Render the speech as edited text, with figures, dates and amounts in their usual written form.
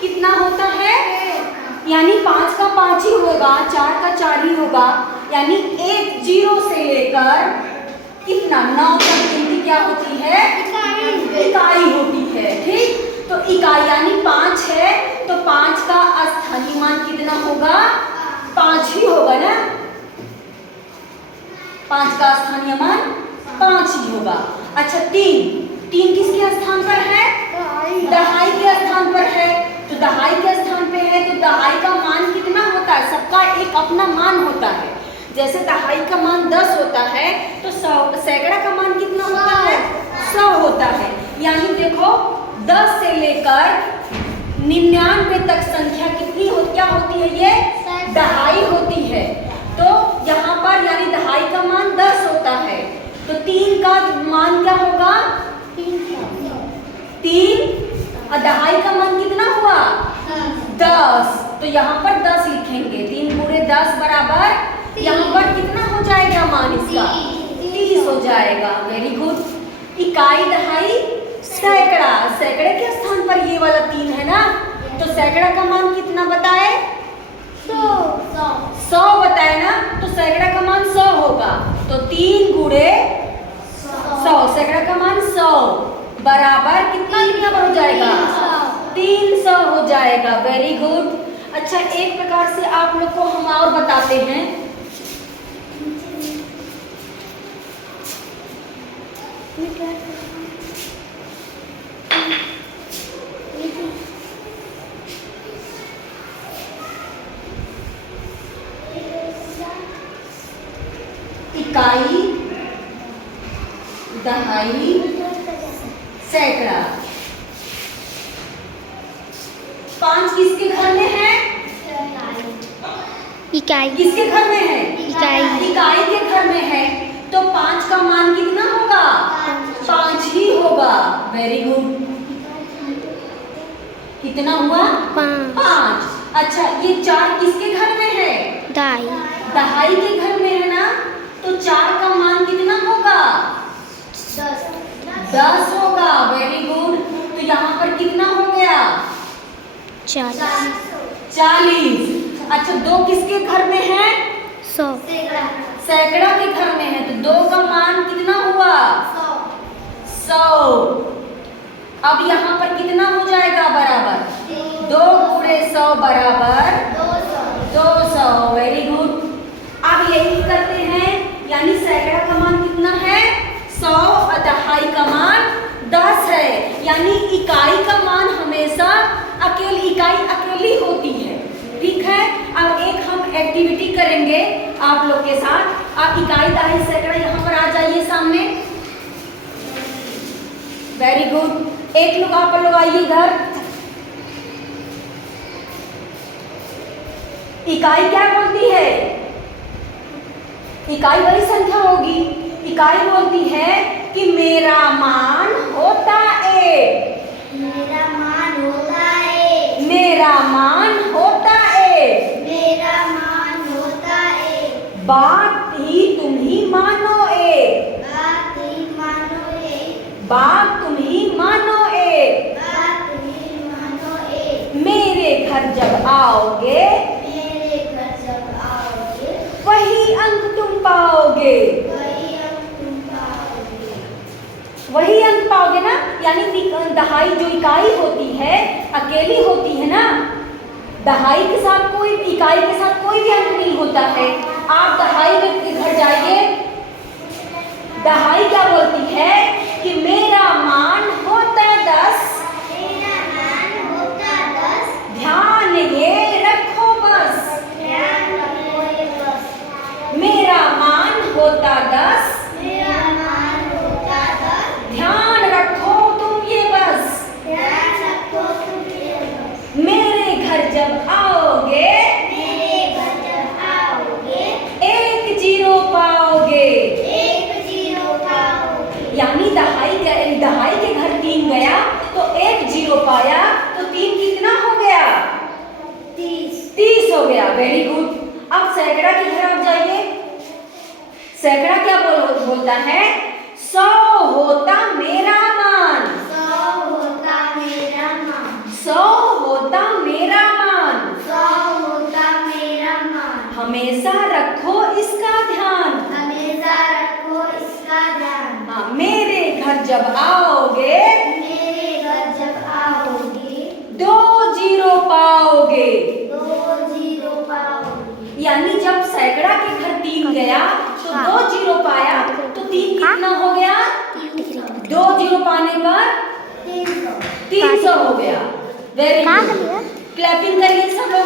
कितना होता है, यानी 5 का 5 ही होगा, 4 का 4 ही होगा, यानी 1 0 से लेकर कितना 9 तक गिनती क्या होती है, इकाई होती है। ठीक, तो इकाई यानी 5 है तो 5 का स्थानीय मान कितना होगा, 5 ही होगा ना। 5 का स्थानीय मान 5 ही होगा। अच्छा 3 किसके स्थान पर है, दहाई के स्थान पर है। तो दहाई के स्थान पे है तो दहाई का मान कितना होता है, सबका एक अपना मान होता है। जैसे दहाई का मान 10 होता है तो सैकड़ा का मान कितना होता है, 100 होता है। यानी देखो 10 से लेकर 99 तक संख्या कितनी क्या होती है, ये दहाई होती है। तो यहाँ पर यानी दहाई का मान 10 होता है तो 3 का मान क्या होगा, 3 और दहाई का मान कितना हुआ, 10। तो यहाँ पर 10 लिखेंगे, 3 गुणे 10 बराबर, यहाँ पर कितना हो जाएगा मान इसका, 30 हो जाएगा। Very good. इकाई दहाई सैकड़ा, सैकड़े के स्थान पर ये वाला 3 है ना, तो सैकड़ा का मान कितना बताए, 100 बताए ना, तो सैकड़ा का मान 100 होगा। तो 3 गुणे 100, सैकड़ा का मान 100 बराबर कितना लिखना हो जाएगा, 300 हो जाएगा। Very good. अच्छा एक प्रकार से आप लोग को हम और बताते हैं, इकाई दहाई सैकड़ा। 5 किसके घर में है, इकाई किसके घर में है, इकाई के घर में है। तो 5 का मान कितना होगा, 5 ही होगा। Very good. कितना हुआ, 5। अच्छा ये 4 किसके घर में है, दहाई के घर में है ना, तो 4 का मान कितना होगा, 10 होगा। Very good. तो यहाँ पर कितना हो गया, 40। अच्छा 2 किसके घर में है, 100 सैकड़ा के घर में है, तो 2 का मान कितना हुआ, 100। अब यहाँ पर कितना हो जाएगा बराबर, 2 गुणे 100 बराबर 200। Very good. अब यही करते हैं, यानी सैकड़ा का मान कितना है, 100 और दहाई का मान 10 है। यानी इकाई का मान हमेशा इकाई अकेली होती है। ठीक है, अब एक हम एक्टिविटी करेंगे आप लोग के साथ। आप इकाई दहाई सैकड़ा यहाँ पर आ जाइए सामने। Very good. एक लोग आप लोग आइए इधर। इकाई क्या बोलती है, इकाई वही संख्या होगी। इकाई बोलती है कि मेरा मान होता है, मेरा मान होता है, मेरा मान होता है, मेरा मान होता है, बात ही तुम ही मानो ए, बात ही मानो ए, बात तुम ही मानो ए, बात ही मानो ए, मेरे घर जब आओगे, मेरे घर जब आओगे, वही अंक तुम पाओगे, वही अंक तुम पाओगे, वही अंक पाओगे ना। यानी दहाई जो इकाई होती है अकेली होती है ना, दहाई के साथ कोई, इकाई के साथ कोई भी अंक नहीं होता है। आप दहाई के घर जाइए, दहाई क्या बोलती है कि मेरा मान होता 10, मेरा मान होता 10, ध्यान ये रखो बस, ध्यान रखो ये बस, मेरा मान होता 10, मेरा मान होता 10, ध्यान रखो तुम ये बस, ध्यान रखो तुम ये बस, मेरे घर जब आओगे, मेरे घर जब आओगे, 1 0 पाओगे। 1 0 पाओगे, यानी दहाई के घर 3 गया तो 1 0 पाया, तो 3 कितना हो गया, 30 हो गया। Very good. अब सैकड़ा के घर आप जाइए। सैकड़ा क्या बोलता है, 100 होता मेरा मान, 100 होता मेरा मान, 100 होता मेरा मान, 100 होता मेरा मान, हमेशा रखो इसका ध्यान। हमेशा रखो इसका ध्यान। हाँ, मेरे घर जब आओगे, मेरे घर जब आओगे, 2 जीरो पाओगे। 2 जीरो पाओगे। यानी जब सैकड़ा के घर 3 गया तो 2 जीरो पाया, तो 3 कितना हो गया? 2 जीरो पाने पर 300। 300 हो गया। वेरी गुड, क्लैपिंग करिए सब लोग।